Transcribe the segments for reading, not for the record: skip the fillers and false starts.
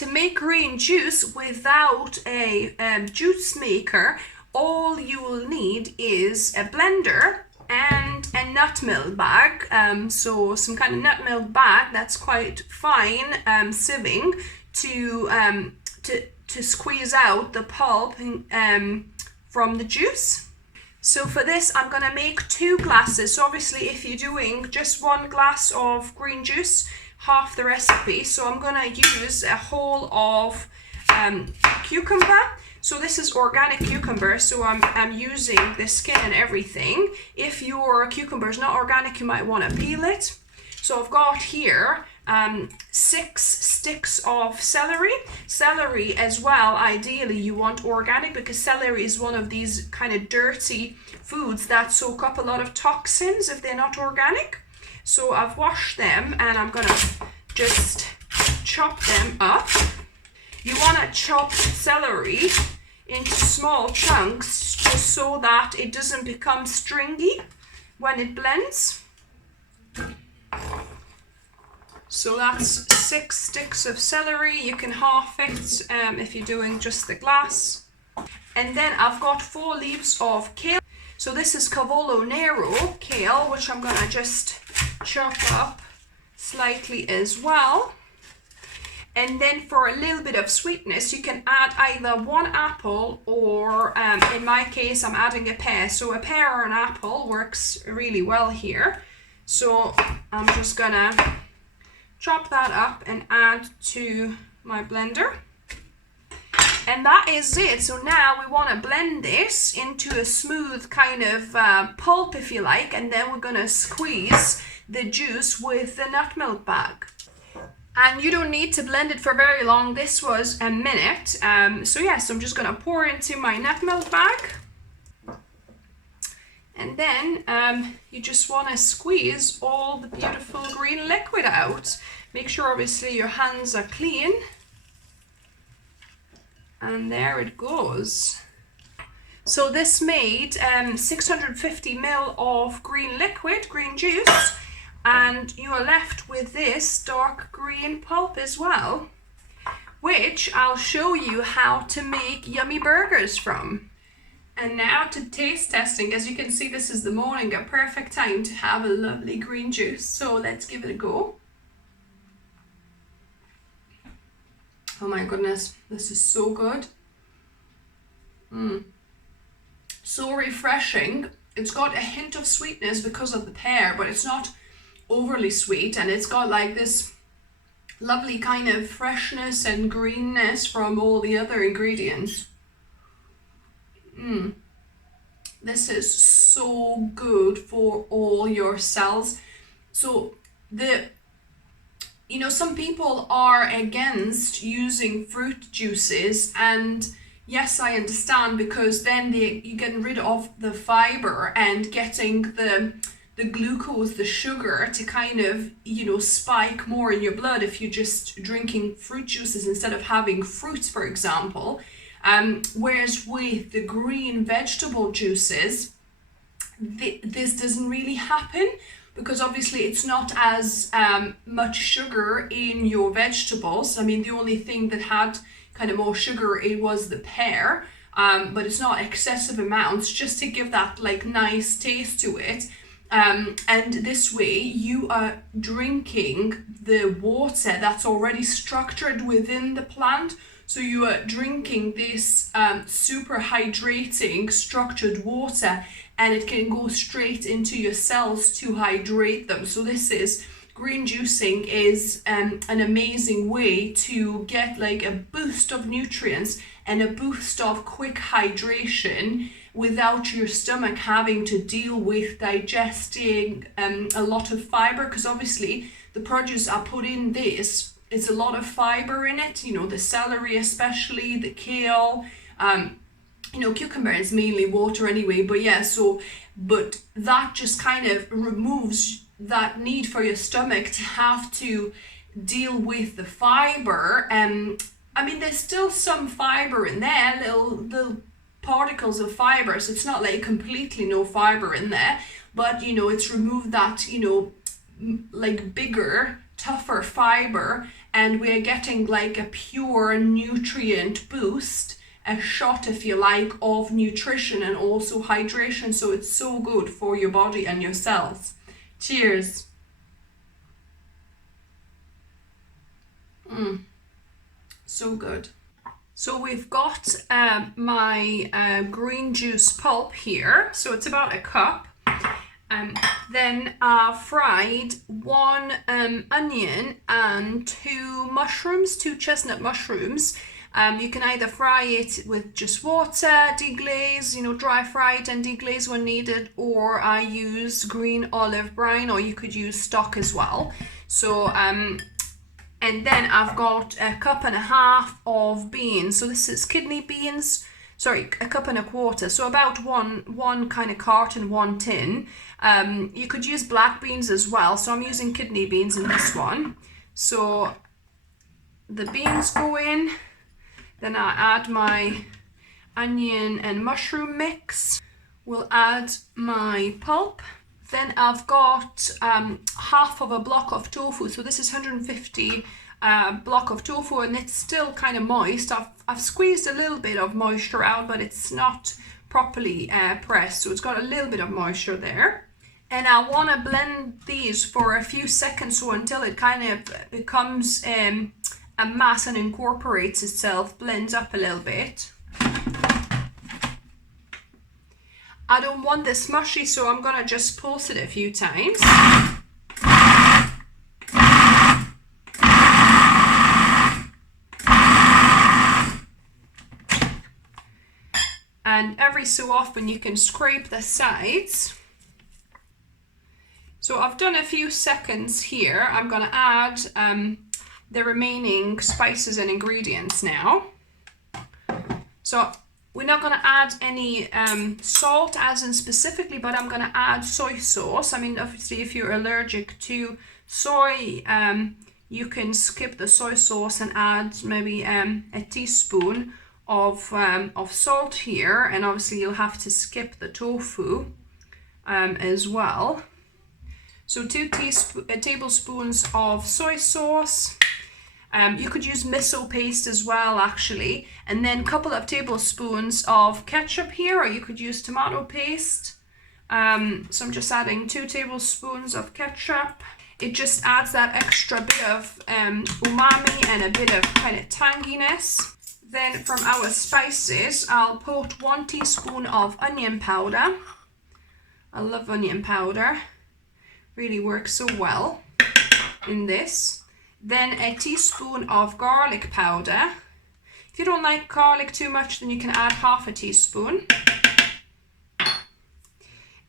to make green juice without a juice maker, all you will need is a blender and a nut milk bag. So some kind of nut milk bag that's quite fine sieving to squeeze out the pulp from the juice. So for this, I'm going to make 2 glasses. So obviously, if you're doing just 1 glass of green juice, half the recipe. So I'm going to use a whole of cucumber. So this is organic cucumber, so I'm using the skin and everything. If your cucumber is not organic, you might want to peel it. So I've got here 6 sticks of celery. Celery as well, ideally you want organic, because celery is one of these kind of dirty foods that soak up a lot of toxins if they're not organic. So I've washed them and I'm gonna just chop them up. You want to chop celery into small chunks just so that it doesn't become stringy when it blends. So that's 6 sticks of celery. You can half it if you're doing just the glass. And then I've got 4 leaves of kale. So this is cavolo nero kale, which I'm gonna just chop up slightly as well. And then for a little bit of sweetness, you can add either 1 apple or in my case, I'm adding a pear. So a pear or an apple works really well here. So I'm just gonna chop that up and add to my blender. And that is it. So now we want to blend this into a smooth kind of pulp, if you like, and then we're going to squeeze the juice with the nut milk bag. And you don't need to blend it for very long. This was a minute. So yes, I'm just going to pour into my nut milk bag. And then you just want to squeeze all the beautiful green liquid out. Make sure obviously your hands are clean. And there it goes. So this made 650 ml of green liquid, green juice. And you are left with this dark green pulp as well, which I'll show you how to make yummy burgers from. And now to taste testing. As you can see, this is the morning, a perfect time to have a lovely green juice. So let's give it a go. Oh my goodness, this is so good. So refreshing. It's got a hint of sweetness because of the pear, but it's not overly sweet. And it's got like this lovely kind of freshness and greenness from all the other ingredients. This is so good for all your cells. So some people are against using fruit juices, and yes, I understand, because then you're getting rid of the fiber and getting the glucose, the sugar, to kind of, spike more in your blood if you're just drinking fruit juices instead of having fruits, for example. Whereas with the green vegetable juices, this doesn't really happen, because obviously it's not as much sugar in your vegetables. I mean, the only thing that had kind of more sugar, it was the pear, but it's not excessive amounts, just to give that like nice taste to it. And this way you are drinking the water that's already structured within the plant. So you are drinking this super hydrating structured water, and it can go straight into your cells to hydrate them. So green juicing is an amazing way to get like a boost of nutrients and a boost of quick hydration without your stomach having to deal with digesting a lot of fiber, because obviously the produce I put in this is a lot of fiber in it, the celery especially, the kale, cucumber is mainly water anyway, but that just kind of removes that need for your stomach to have to deal with the fiber. I mean, there's still some fiber in there, little particles of fiber, so it's not like completely no fiber in there, but it's removed that like bigger, tougher fiber, and we're getting like a pure nutrient boost, a shot if you like of nutrition and also hydration. So it's so good for your body and your cells. Cheers. So good. So we've got my green juice pulp here, so it's about a cup. Then I fried one onion and two chestnut mushrooms. You can either fry it with just water, deglaze, dry fry it and deglaze when needed, or I use green olive brine, or you could use stock as well. So and then I've got a cup and a half of beans. So this is kidney beans. Sorry, a cup and a quarter. So about one kind of carton, one tin. You could use black beans as well. So I'm using kidney beans in this one. So the beans go in. Then I add my onion and mushroom mix. We'll add my pulp. Then I've got half of a block of tofu. So this is 150 block of tofu, and it's still kind of moist. I've squeezed a little bit of moisture out, but it's not properly pressed. So it's got a little bit of moisture there. And I want to blend these for a few seconds, so until it kind of becomes a mass and incorporates itself, blends up a little bit. I don't want this mushy, so I'm gonna just pulse it a few times. And every so often you can scrape the sides. So I've done a few seconds here. I'm gonna add the remaining spices and ingredients now. So we're not going to add any salt as in specifically, but I'm going to add soy sauce. I mean, obviously, if you're allergic to soy, you can skip the soy sauce and add maybe a teaspoon of salt here. And obviously, you'll have to skip the tofu as well. So 2 tablespoons of soy sauce. You could use miso paste as well, actually, and then a couple of tablespoons of ketchup here, or you could use tomato paste. So I'm just adding 2 tablespoons of ketchup. It just adds that extra bit of umami and a bit of kind of tanginess. Then from our spices, I'll put 1 teaspoon of onion powder. I love onion powder. Really works so well in this. Then a teaspoon of garlic powder. If you don't like garlic too much, then you can add half a teaspoon.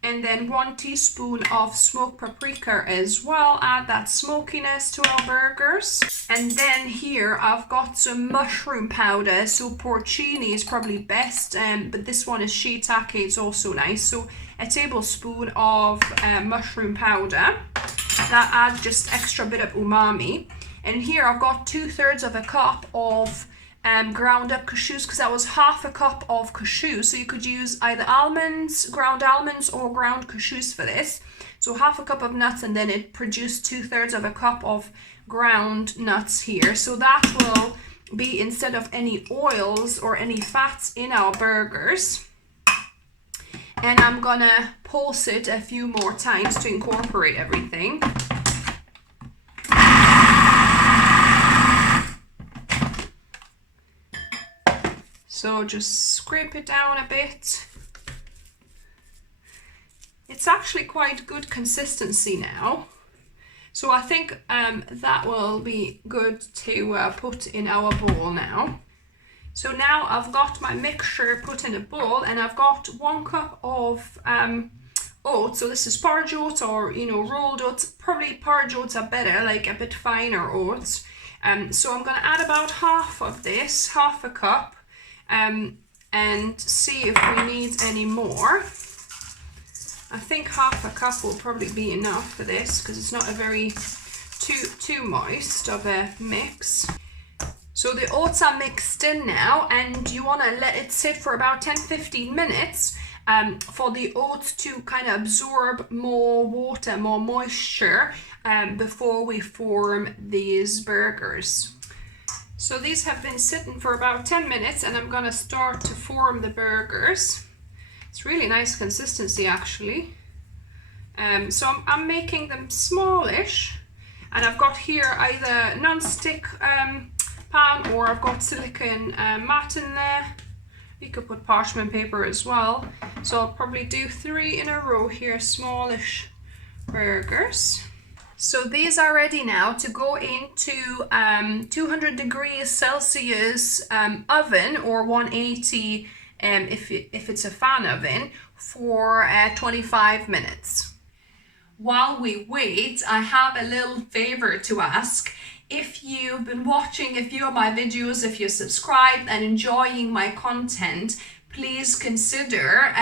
And then 1 teaspoon of smoked paprika as well. Add that smokiness to our burgers. And then here I've got some mushroom powder. So porcini is probably best, but this one is shiitake. It's also nice. So a tablespoon of mushroom powder. That adds just extra bit of umami. And here I've got 2/3 of a cup of ground up cashews, because that was half a cup of cashews. So you could use either ground almonds or ground cashews for this. So half a cup of nuts, and then it produced 2/3 of a cup of ground nuts here. So that will be instead of any oils or any fats in our burgers. And I'm gonna pulse it a few more times to incorporate everything. So just scrape it down a bit. It's actually quite good consistency now. So I think that will be good to put in our bowl now. So now I've got my mixture put in a bowl, and I've got 1 cup of oats. So this is porridge oats, or rolled oats. Probably porridge oats are better, like a bit finer oats. So I'm gonna add about half of this, half a cup. And see if we need any more. I think half a cup will probably be enough for this, because it's not a very too moist of a mix. So the oats are mixed in now, and you want to let it sit for about 10-15 minutes for the oats to kind of absorb more water, more moisture, before we form these burgers. So these have been sitting for about 10 minutes and I'm going to start to form the burgers. It's really nice consistency actually. So I'm making them smallish, and I've got here either non-stick pan or I've got silicone mat in there. You could put parchment paper as well. So I'll probably do 3 in a row here, smallish burgers. So these are ready now to go into 200 degrees Celsius oven, or 180 if it's a fan oven, for 25 minutes. While we wait, I have a little favor to ask. If you've been watching a few of my videos, if you're subscribed and enjoying my content, please consider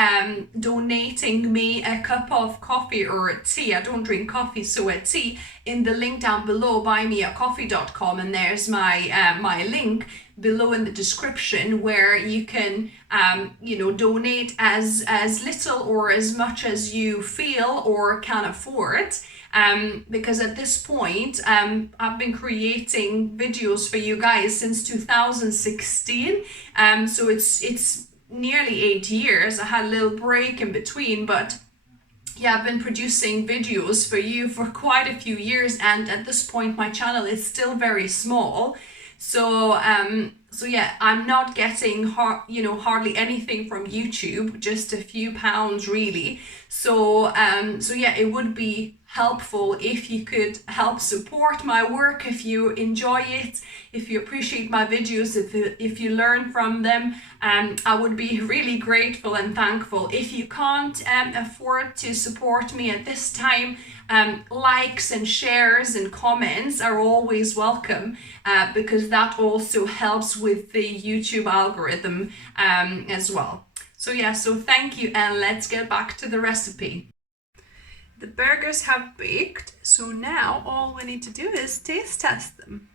donating me a cup of coffee or a tea. I don't drink coffee, so a tea, in the link down below, buymeacoffee.com, and there's my link below in the description, where you can donate as little or as much as you feel or can afford. Because at this point, I've been creating videos for you guys since 2016. So it's nearly 8 years. I had a little break in between, but yeah, I've been producing videos for you for quite a few years, and at this point my channel is still very small. So yeah, I'm not getting hardly anything from YouTube, just a few pounds really. So yeah, it would be helpful if you could help support my work, if you enjoy it, if you appreciate my videos, if you learn from them. I would be really grateful and thankful. If you can't afford to support me at this time, likes and shares and comments are always welcome, because that also helps with the YouTube algorithm as well. So yeah, so thank you, and let's get back to the recipe. The burgers have baked, so now all we need to do is taste test them.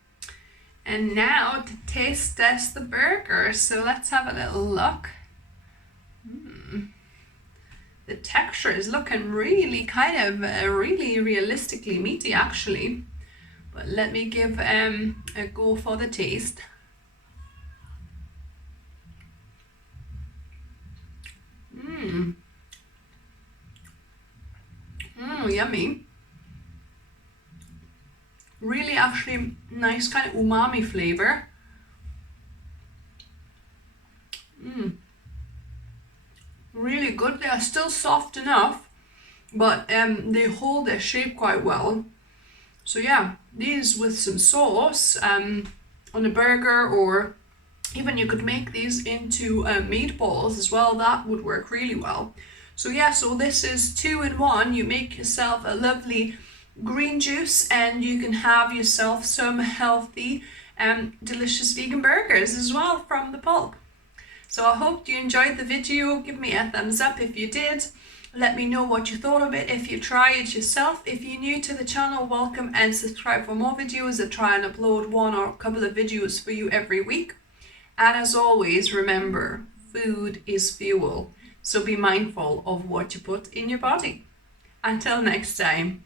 And now to taste test the burgers, so let's have a little look. The texture is looking really kind of really realistically meaty actually. But let me give a go for the taste. Yummy. Really actually nice kind of umami flavor. Really good. They are still soft enough, but they hold their shape quite well. So yeah, these with some sauce on a burger, or even you could make these into meatballs as well. That would work really well. So yeah, so this is 2 in 1. You make yourself a lovely green juice, and you can have yourself some healthy delicious vegan burgers as well from the Pulp. So I hope you enjoyed the video. Give me a thumbs up if you did. Let me know what you thought of it if you try it yourself. If you're new to the channel, welcome, and subscribe for more videos. I try and upload 1 or a couple of videos for you every week. And as always, remember, food is fuel. So be mindful of what you put in your body. Until next time.